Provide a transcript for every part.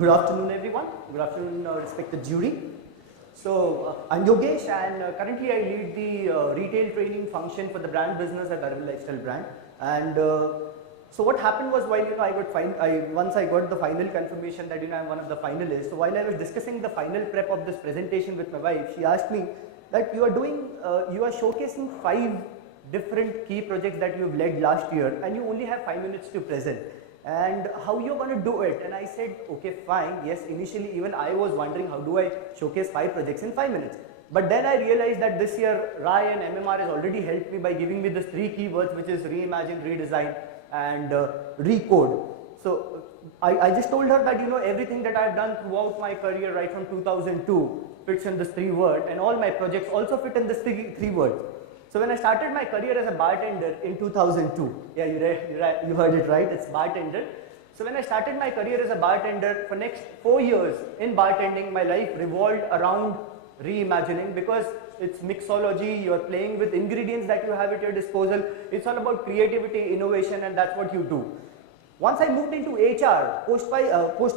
Good afternoon, everyone. Good afternoon, respected jury. So, I'm Yogesh, and currently I lead the retail training function for the brand business at Arvind Lifestyle Brand. And so, what happened was, while once I got the final confirmation that I'm one of the finalists. So, while I was discussing the final prep of this presentation with my wife, she asked me that you are showcasing 5 different key projects that you've led last year, and you only have 5 minutes to present. And how you're going to do it? And I said, okay, fine. Yes, initially even I was wondering how do I showcase 5 projects in 5 minutes. But then I realized that this year RAI and MMR has already helped me by giving me these 3 keywords, which is Reimagine, Redesign and Recode. So I just told her that everything that I've done throughout my career right from 2002 fits in this 3 words, and all my projects also fit in this 3 words. So when I started my career as a bartender in 2002, yeah, you heard it right, it's bartender. So when I started my career as a bartender, for next 4 years in bartending, my life revolved around reimagining, because it's mixology, you're playing with ingredients that you have at your disposal. It's all about creativity, innovation, and that's what you do. Once I moved into HR, post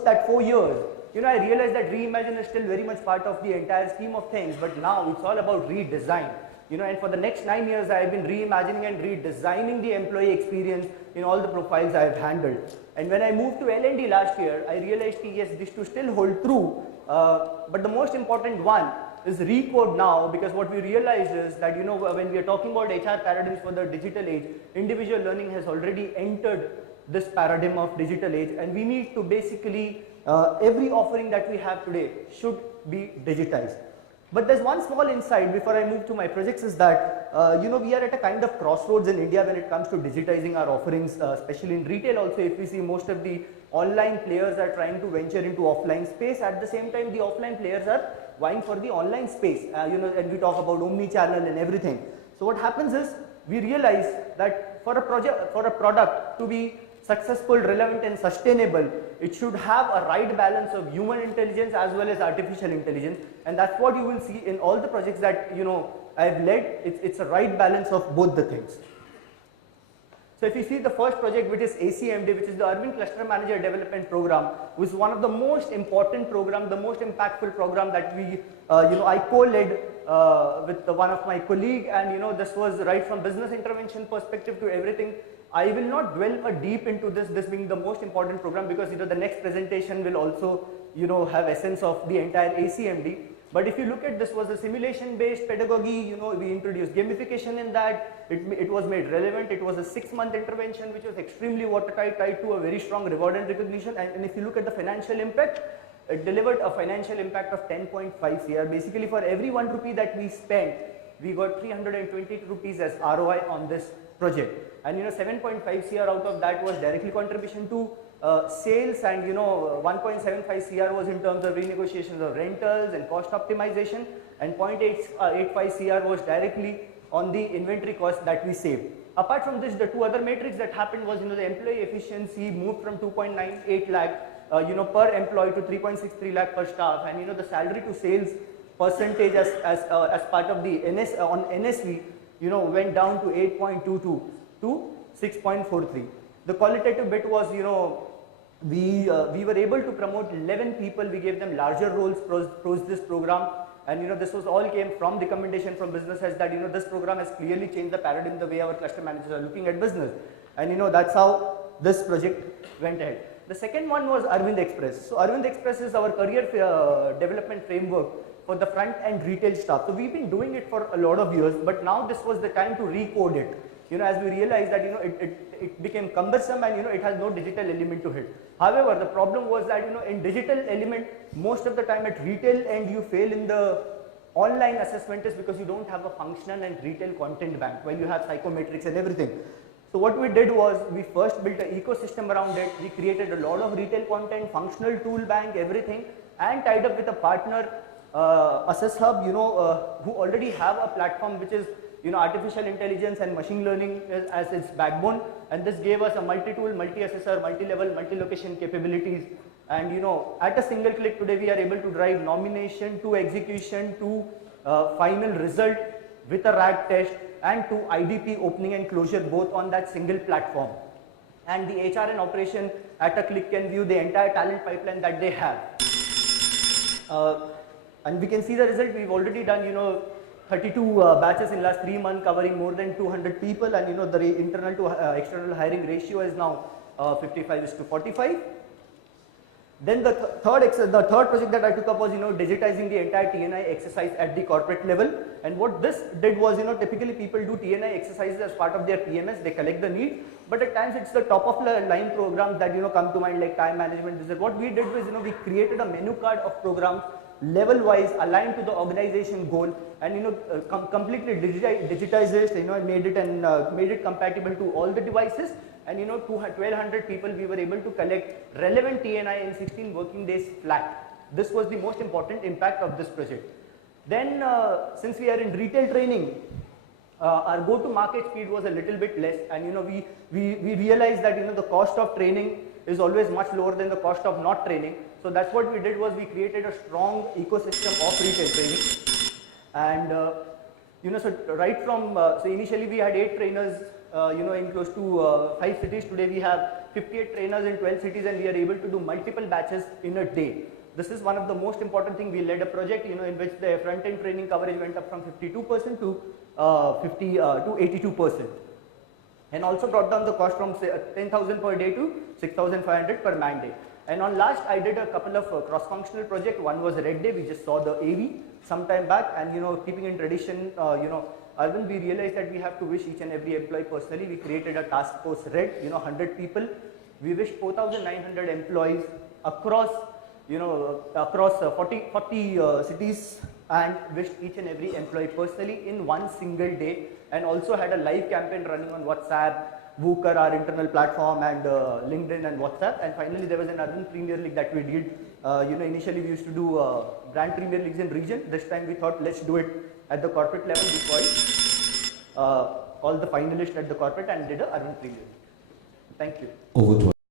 that 4 years, I realized that Reimagine is still very much part of the entire scheme of things, but now it's all about redesign. And for the next 9 years, I have been reimagining and redesigning the employee experience in all the profiles I have handled. And when I moved to L&D last year, I realized, yes, this to still hold true. But the most important one is Recode now, because what we realized is that, when we are talking about HR paradigms for the digital age, individual learning has already entered this paradigm of digital age, and we need to basically, every offering that we have today should be digitized. But there's one small insight before I move to my projects, is that, we are at a kind of crossroads in India when it comes to digitizing our offerings, especially in retail also. If we see, most of the online players are trying to venture into offline space. At the same time, the offline players are vying for the online space, and we talk about omni-channel and everything. So what happens is, we realize that for a product to be successful, relevant and sustainable, it should have a right balance of human intelligence as well as artificial intelligence, and that's what you will see in all the projects that I've led. It's a right balance of both the things. So if you see the first project, which is ACMD, which is the Arvind Cluster Manager Development Program, which is one of the most important program, the most impactful program that we, I co-led with one of my colleague, and this was right from business intervention perspective to everything. I will not dwell deep into this being the most important program, because the next presentation will also have essence of the entire ACMD. But if you look at, this was a simulation based pedagogy, we introduced gamification in that. It was made relevant. It was a 6-month intervention which was extremely watertight, tied to a very strong reward and recognition. And if you look at the financial impact, it delivered a financial impact of 10.5 CR. Basically, for every 1 rupee that we spent, we got 320 rupees as ROI on this project. And 7.5 CR out of that was directly contribution to sales, and 1.75 CR was in terms of renegotiations of rentals and cost optimization, and 0.85 CR was directly on the inventory cost that we saved. Apart from this, the 2 other metrics that happened was the employee efficiency moved from 2.98 lakh per employee to 3.63 lakh per staff, and the salary to sales percentage as part of the on NSV went down to 8.22 to 6.43. The qualitative bit was, we were able to promote 11 people. We gave them larger roles post this program, and this was all came from recommendation from business heads that this program has clearly changed the paradigm, the way our cluster managers are looking at business, and that's how this project went ahead. The second one was Arvind Express. So Arvind Express is our career development framework for the front end retail staff. So we've been doing it for a lot of years, but now this was the time to recode it. As we realized that it became cumbersome, and it has no digital element to it. However, the problem was that in digital element, most of the time at retail end you fail in the online assessment, is because you don't have a functional and retail content bank while you have psychometrics and everything. So what we did was, we first built an ecosystem around it. We created a lot of retail content, functional tool bank, everything, and tied up with a partner, Assess Hub, who already have a platform which is artificial intelligence and machine learning as its backbone, and this gave us a multi-tool, multi-assessor, multi-level, multi-location capabilities. And at a single click today, we are able to drive nomination to execution to final result with a RAG test, and to IDP opening and closure, both on that single platform. and the HR and operation at a click can view the entire talent pipeline that they have. And we can see the result. We've already done, 32 batches in last 3 months, covering more than 200 people, and the internal to external hiring ratio is now 55:45. Then the third project that I took up was, digitizing the entire TNI exercise at the corporate level. And what this did was, typically people do TNI exercises as part of their PMS, they collect the need, but at times it's the top of the line programs that, come to mind, like time management. What we did was, we created a menu card of programs level wise aligned to the organization goal, and completely digitized it, and made it compatible to all the devices. And 1200 people we were able to collect relevant TNI in 16 working days flat. This was the most important impact of this project. Then since we are in retail training, our go to market speed was a little bit less, and we realized that the cost of training is always much lower than the cost of not training. So that's what we did, was we created a strong ecosystem of retail training. And so right from so initially we had 8 trainers in close to 5 cities. Today we have 58 trainers in 12 cities, and we are able to do multiple batches in a day. This is one of the most important thing. We led a project in which the front end training coverage went up from 52% to 82%, and also brought down the cost from 10,000 per day to 6,500 per man day. And on last, I did a couple of cross-functional projects. One was Red Day. We just saw the AV some time back, and keeping in tradition, Arvind, we realized that we have to wish each and every employee personally. We created a task force Red, 100 people. We wished 4,900 employees across, across 40 cities, and wished each and every employee personally in one single day, and also had a live campaign running on WhatsApp, Wooker, our internal platform, and LinkedIn and WhatsApp. And finally, there was an Arvind Premier League that we did. Initially we used to do brand Premier Leagues in region. This time we thought, let's do it at the corporate level. We called all the finalists at the corporate and did a Arvind Premier League. Thank you. Over to